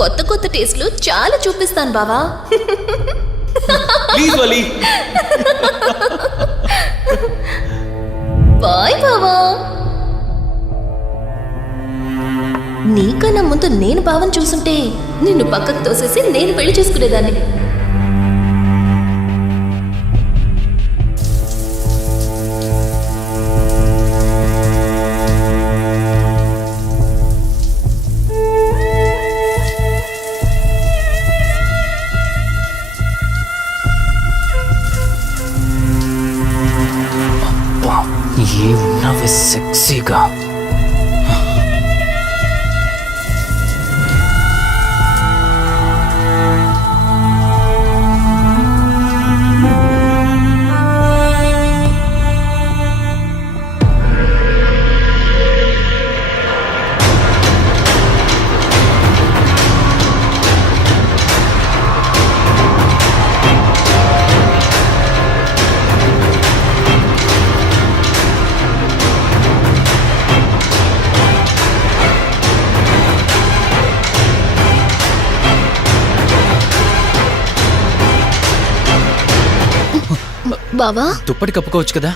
కొత్త కొత్త టేస్ట్లు చాలా చూపిస్తాను బావా. Please Vali. బాయ్ బావా. నీకన్నా ముందు నేను బావని చూసుంటే నిన్ను పక్కకు తోసేసి నేను పెళ్లి చేసుకునేదాన్ని. ఏమున్నావే సెక్సీగా. బావా దుప్పటి కప్పుకోవచ్చు కదా.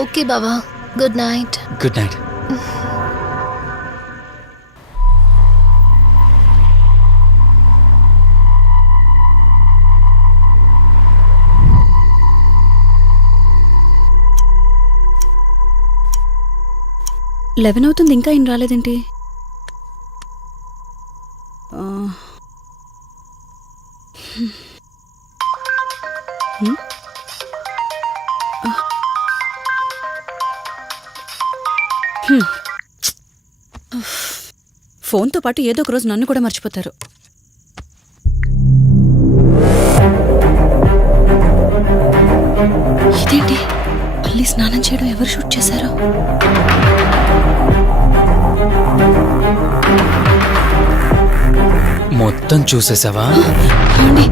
ఓకే బావా, good night. Good night. Eleven అవుతుంది, ఇంకా ఏం రాలేదేంటి? ఫోన్తో పాటు ఏదో ఒక రోజు నన్ను కూడా మర్చిపోతారు. ఇదేంటి, మళ్ళీ స్నానం చేయడం ఎవరు షూట్ చేశారో? మొత్తం చూసేసావా? ఏమండి,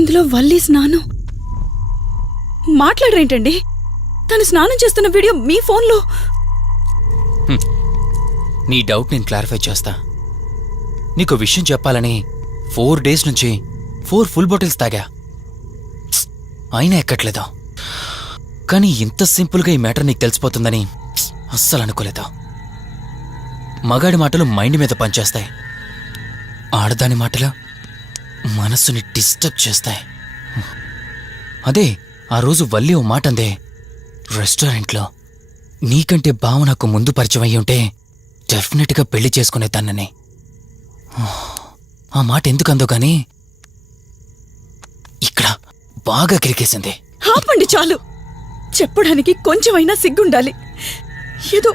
ఇందులో వల్లి స్నానం మాట్లాడరేంటండి? తను స్నానం చేస్తున్న వీడియో మీ ఫోన్లో. నీ డౌట్ నేను క్లారిఫై చేస్తా. నీకు విషయం చెప్పాలని 4 days నుంచి 4 full bottles తాగా, అయినా ఎక్కట్లేదు. కానీ ఇంత సింపుల్గా ఈ మ్యాటర్ నీకు తెలిసిపోతుందని అస్సలు అనుకోలేదు. మగాడి మాటలు మైండ్ మీద పనిచేస్తాయి, ఆడదాని మాటలు మనస్సుని డిస్టర్బ్ చేస్తాయి. అదే ఆ రోజు వల్లి ఓ మాట అందే రెస్టారెంట్లో, నీకంటే బావ నాకు ముందు పరిచయం అయ్యి ఉంటే డెఫినెట్గా పెళ్లి చేసుకునేదాన్నని. ఆ మాట ఎందుకు అందో గాని ఇక్కడ బాగా కిరికేసింది. ఆపండి చాలు, చెప్పడానికి కొంచెమైనా సిగ్గుండాలి. ఏదో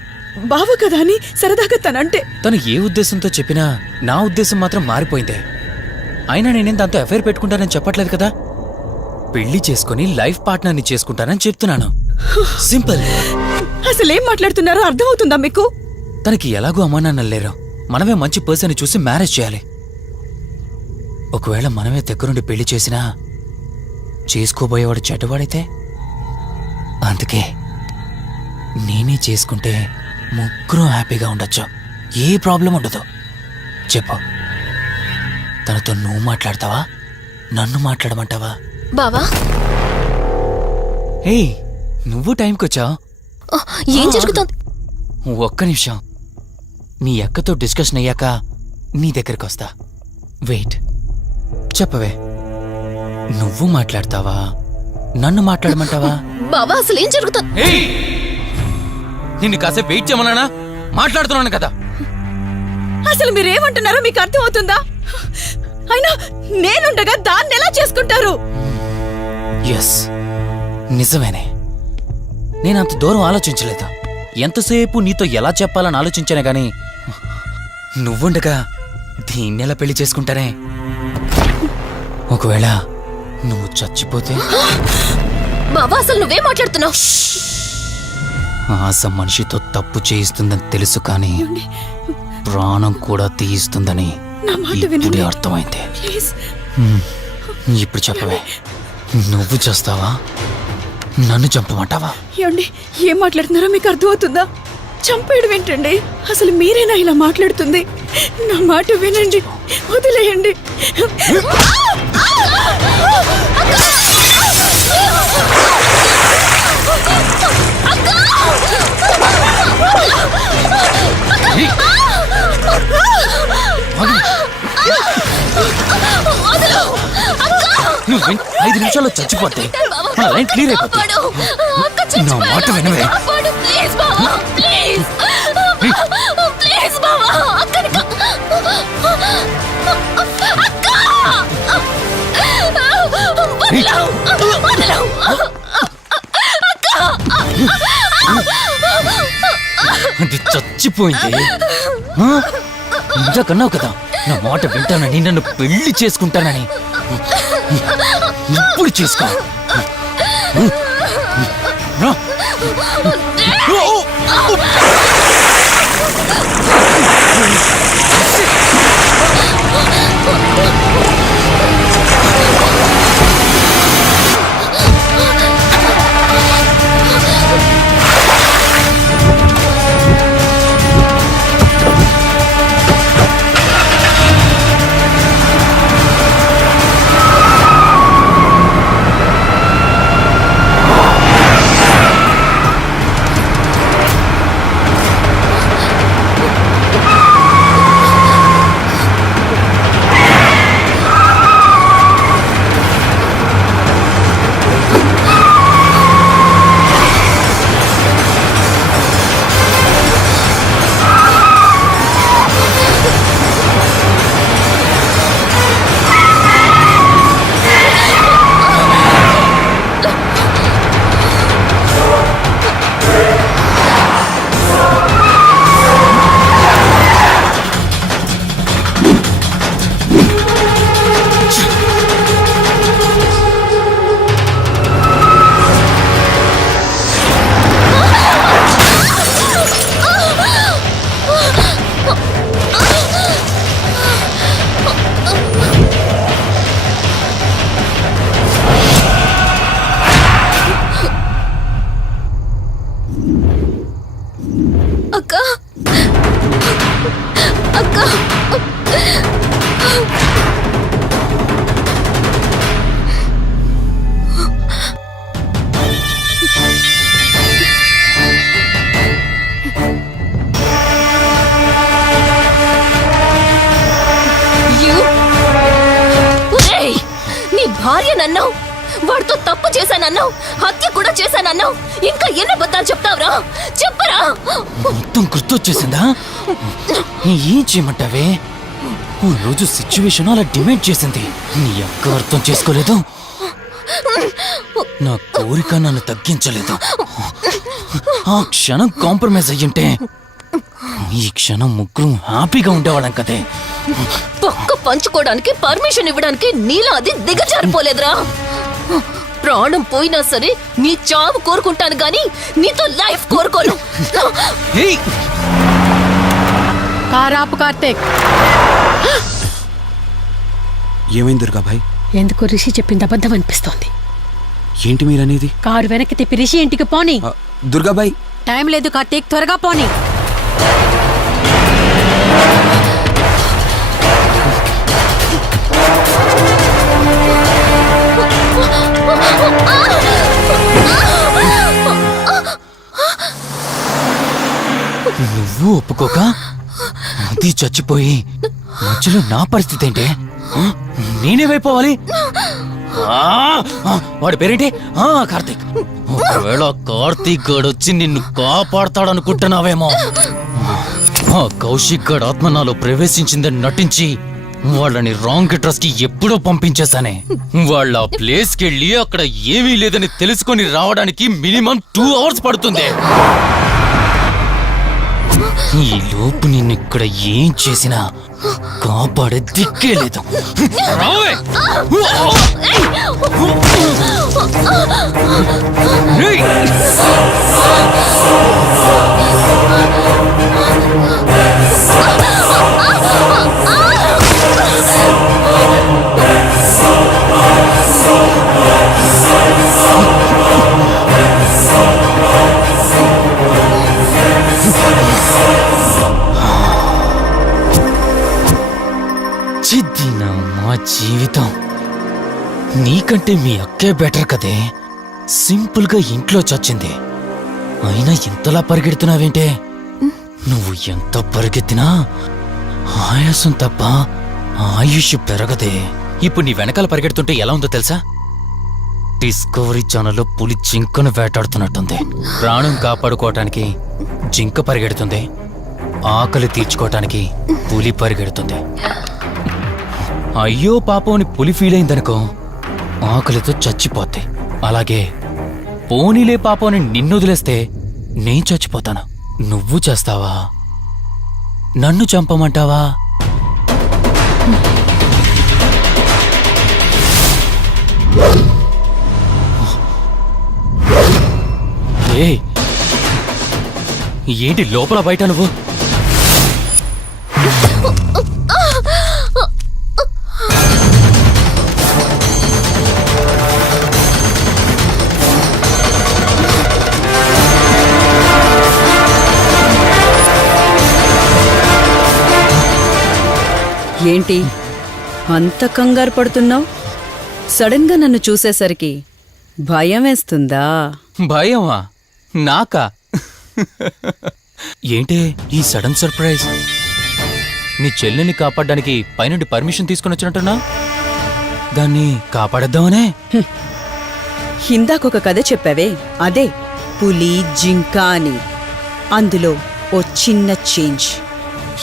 బావ కదా అని సరదాగా తనంటే. తను ఏ ఉద్దేశంతో చెప్పినా నా ఉద్దేశం మాత్రం మారిపోయిందే. అయినా నేనేం దాంతో అఫైర్ పెట్టుకుంటానని చెప్పట్లేదు కదా, పెళ్లి చేసుకుని లైఫ్ పార్ట్నర్ని చేసుకుంటానని చెప్తున్నాను. సింపుల్. అసలేం మాట్లాడుతున్నారో అర్థమవుతుందా మీకు? తనకి ఎలాగూ అమ్మానాన్నలు లేరు, మనమే మంచి పర్సన్ చూసి మ్యారేజ్ చేయాలి. ఒకవేళ మనమే దగ్గరుండి పెళ్లి చేసినా చేసుకోబోయేవాడు చెడ్డవాడైతే, అందుకే నేనే చేసుకుంటే ముగ్గురు హ్యాపీగా ఉండొచ్చు, ఏ ప్రాబ్లం ఉండదు. చెప్పు, తనతో నువ్వు మాట్లాడతావా, నన్ను మాట్లాడమంటావా? బావా ఏయ్, నువ్వు టైంకొచ్చావు. ఏం జరుగుతోంది? ఒక్క నిమిషం, మీ అక్కతో డిస్కషన్ అయ్యాక నీ దగ్గరికి వస్తా. వెయిట్, చెప్పవే, నువ్వు మాట్లాడతావా, నన్ను మాట్లాడమంటావా? బావా అసలు ఏం జరుగుతోంది? నిన్ను కాసేపు వెయిట్ చేయమన్నానా? మాట్లాడుతున్నాను కదా. అసలు మీరేమంటున్నారో మీకు అర్థమవుతుందా? అయినా నేనుండగా దాన్ని ఎలా చేసుకుంటారు? ఎస్, నిజమేనే. నేనంత దూరం ఆలోచించలేదు. ఎంతసేపు నీతో ఎలా చెప్పాలని ఆలోచించానే గాని, నువ్వుండగా దీన్నెలా పెళ్లి చేసుకుంటానే? ఒకవేళ నువ్వు చచ్చిపోతే? బావా అసలు నువ్వే మాట్లాడుతున్నావు? ఆశ మనిషితో తప్పు చేయిస్తుందని తెలుసు, కానీ ప్రాణం కూడా తీయిస్తుందని ఇప్పుడే అర్థమైంది. ఇప్పుడు చెప్పవే, నువ్వు చేస్తావా, నన్ను చంపమంటావా? ఏమండి, ఏం మాట్లాడుతున్నారో మీకు అర్థమవుతుందా? చంపేయడం ఏంటండి? అసలు మీరేనా ఇలా మాట్లాడుతుంది? నా మాట వినండి. వదిలేయండి. నువ్వు 5 నిమిషాల్లో చచ్చిపోతే మన లైన్ క్లియర్ అయిపోతుంది. నా మాట వినవే. అది చచ్చిపోయింది. ఇంతకన్నావు కదా నా మాట వింటానని, నన్ను పెళ్లి చేసుకుంటానని. ఇప్పుడు చేసుకో. రా. భార్యనన్నావు, వాడితో తప్పు చేశానన్నావు, హత్య కూడా చేశానన్నావు. ఇంకా ఎన్ని అబద్ధాలు చెప్తావురా? చెప్పరా. మొత్తం గుర్తొచ్చేసిందా? ఏం చేయమంటావే? ఓ రోజు సిచ్యువేషన్ అలా డిమాండ్ చేసింది. నీ అక్క అర్థం చేసుకోలేదు. నా కోరిక నన్ను తగ్గించలేదు. ఆ క్షణం కాంప్రమైజ్ అయ్యుంటే ఈ క్షణం ముగ్గురు హ్యాపీగా ఉండేవాళ్ళం కదే. పక్క పంచుకోవడానికి పర్మిషన్ ఇవ్వడానికి నీలో అది దిగజారిపోలేదురా. ప్రాణం పోయినా సరే నీ చావు కోరుకుంటాను గాని నీతో లైఫ్ కోరుకోను. కారాపు కార్తీక్. ఏమైంది దుర్గాభాయ్? ఎందుకు రిషి చెప్పింది అబద్ధం అనిపిస్తోంది. ఏంటి మీరనేది? కారు వెనక్కి తిప్పి రిషి ఇంటికి పోని. దుర్గాబాయ్ టైం లేదు కార్తీక్, త్వరగా పోని. నువ్వు ఒప్పుకోక అది చచ్చిపోయి మధ్యలో నా పరిస్థితి ఏంటి? నేనేమైపోవాలి? వాడి పేరేంటి? కార్తీక్. ఒకవేళ కార్తీక్ గడు వచ్చి నిన్ను కాపాడతాడనుకుంటున్నావేమో. ఆ కౌశిక్ గడ్ ఆత్మ నాలో ప్రవేశించిందని నటించి వాళ్ళని రాంగ్ అడ్రస్ కి ఎప్పుడో పంపించేశానే. వాళ్ళ ప్లేస్ కి వెళ్ళి అక్కడ ఏమీ లేదని తెలుసుకొని రావడానికి మినిమం 2 hours పడుతుంది. ఈ లోపు నిన్నిక్కడ ఏం చేసినా కాపాడే దిక్కే లేదు. నా మా జీవితం నీకంటే మీ అక్కే బెటర్ కదే. సింపుల్గా ఇంట్లో చచ్చింది, అయినా ఇంతలా పరిగెడుతున్నావేంటే? నువ్వు ఎంత పరిగెత్తినా ఆయాసం తప్ప ఆయుష్ పెరగదే. ఇప్పుడు నీ వెనకాల పరిగెడుతుంటే ఎలా ఉందో తెలుసా? డిస్కవరీ ఛానల్లో పులి జింకను వేటాడుతున్నట్టుంది. ప్రాణం కాపాడుకోవటానికి జింక పరిగెడుతుంది, ఆకలి తీర్చుకోవటానికి పులి పరిగెడుతుంది. అయ్యో పాపం అని పులి ఫీల్ అయిందనుకో, ఆకలితో చచ్చిపోద్ది. అలాగే పోనీలే పాపం అని నిన్ను వదిలేస్తే నేను చచ్చిపోతాను. నువ్వు చేస్తావా? నన్ను చంపమంటావా? ఏయ్, ఏంటి లోపల బయట నువ్వు? ఏంటి అంత కంగారు పడుతున్నావు? సడన్ గా నన్ను చూసేసరికి భయం వేస్తుందా? భయమా? నాకా? ఏంటే ఈ సడన్ సర్ప్రైజ్? నీ చెల్లెల్ని కాపాడడానికి పైనుండి పర్మిషన్ తీసుకుని వచ్చినట్టున్నా? దాన్ని కాపాడేద్దామనే? ఇందాకొక కథ చెప్పావే, అదే పులి జింక అని. అందులో ఓ చిన్న చేంజ్.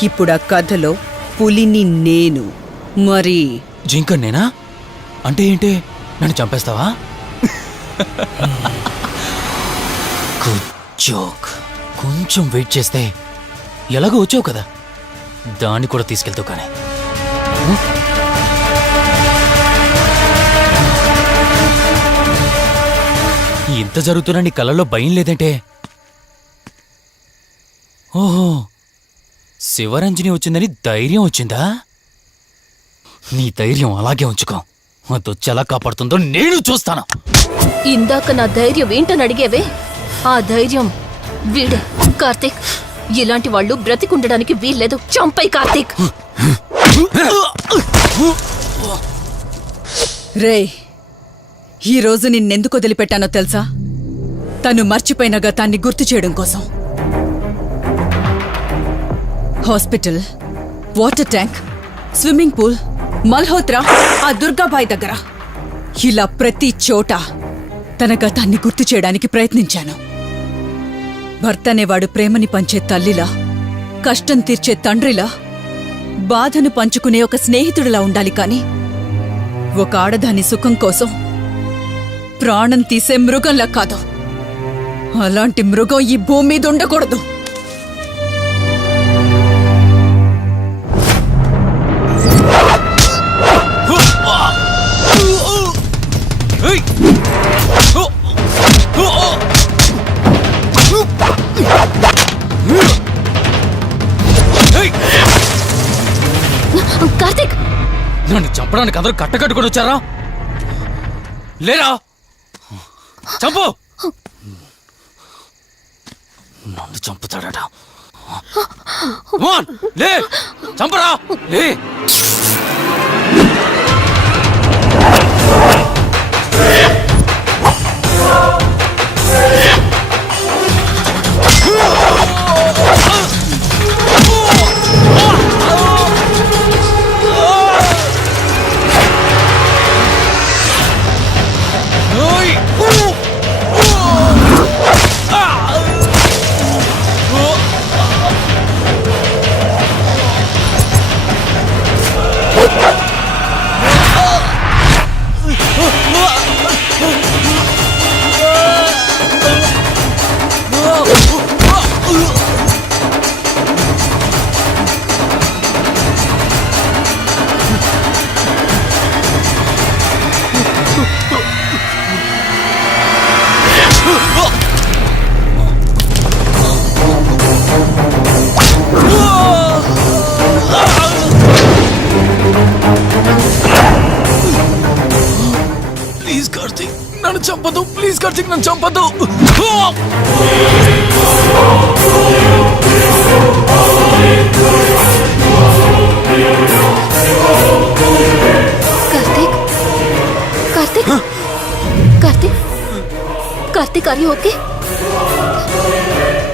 ఇప్పుడు ఆ కథలో పులిని నేను. మరి జింక నేనా? అంటే ఏంటి, నన్ను చంపేస్తావా? Good joke. కొంచెం వెయిట్ చేస్తే ఎలాగో వచ్చావు కదా, దాన్ని కూడా తీసుకెళ్తావు. కానీ ఇంత జరుగుతున్నా నీ కళ్ళల్లో భయం లేదంటే? ఓహో, శివరంజని వచ్చిందని ధైర్యం వచ్చిందా? నీ ధైర్యం అలాగే ఉంచుకో, అదొచ్చి ఎలా కాపాడుతుందో నేను చూస్తాను. ఇందాక నా ధైర్యం ఏంటని అడిగేవే, ఆ ధైర్యం వీడే కార్తీక్. ఇలాంటి వాళ్ళు బ్రతికుండడానికి వీల్లేదు. చంపై కార్తీక్. రే, ఈరోజు నిన్నెందుకు వదిలిపెట్టానో తెలుసా? తను మర్చిపోయిన గతాన్ని గుర్తు చేయడం కోసం. Hospital, water tank, swimming pool, Malhotra, ఆ దుర్గాబాయ్ దగ్గర, ఇలా ప్రతి చోట తన గతాన్ని గుర్తు చేయడానికి ప్రయత్నించాను. భర్తనేవాడు ప్రేమని పంచే తల్లిలా, కష్టం తీర్చే తండ్రిలా, బాధను పంచుకునే ఒక స్నేహితుడిలా ఉండాలి కాని ఒక ఆడదాని సుఖం కోసం ప్రాణం తీసే మృగంలా కాదు. అలాంటి మృగం ఈ భూమి మీద ఉండకూడదు. కార్తీక్, నన్ను చంపడానికి అందరూ కట్టకట్టుకొని వచ్చారా? లేరా? చంపు! నన్ను చంపుతాడట. లే, చంపరా, లే. ప్లీజ్ కార్తీక్, నన్ను చంపదు. ప్లీజ్ కార్తీక్, నన్ను చంపదు. Karthik Karthik Karthik Karthik are you okay?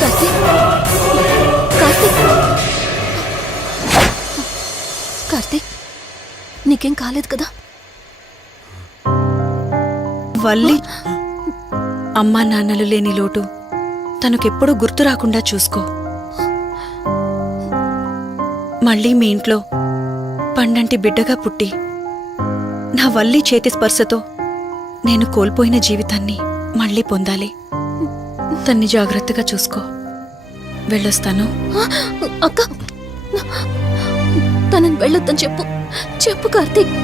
Karthik Karthik Karthik నీకేం కాలేదు కదా? వల్లి అమ్మా నాన్నలు లేని లోటు తనకెప్పుడూ గుర్తు రాకుండా చూసుకో. మళ్ళీ మీ ఇంట్లో పండంటి బిడ్డగా పుట్టి నా వల్లి చేతి స్పర్శతో నేను కోల్పోయిన జీవితాన్ని మళ్ళీ పొందాలి. తన్ని జాగ్రత్తగా చూసుకో. వెళ్ళొస్తాను. అక్క తనని వెళ్ళొద్దని చెప్పు. చెప్పు కార్తీక్.